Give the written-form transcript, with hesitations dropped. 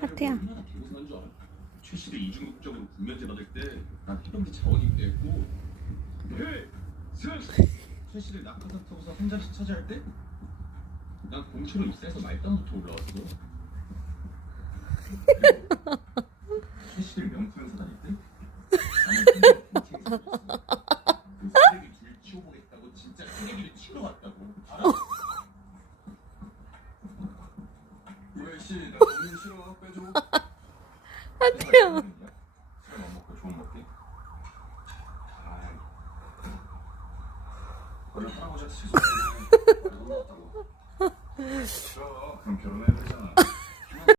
하트야. 최씨를 이중국적으로 군면제 받을 때 난 해병대 자원 입대했고 최씨를 낙하산 타고서 한 자리씩 차지할 때 난 공채로 입사해서 말단부터 올라왔어. 최씨를 명품에서 다닐 때 나는 공채에서 있었어. 그 쓰레기 줄 치워보겠다고 진짜 쓰레기를 치러 갔다고. 알아? 씨, 나 너무 싫어. 빼줘. 하트야. 술 안 먹고 좋은 먹게. 아이. 원래 할아버지한테 죄송해요. 그럼 결혼해야 되잖아.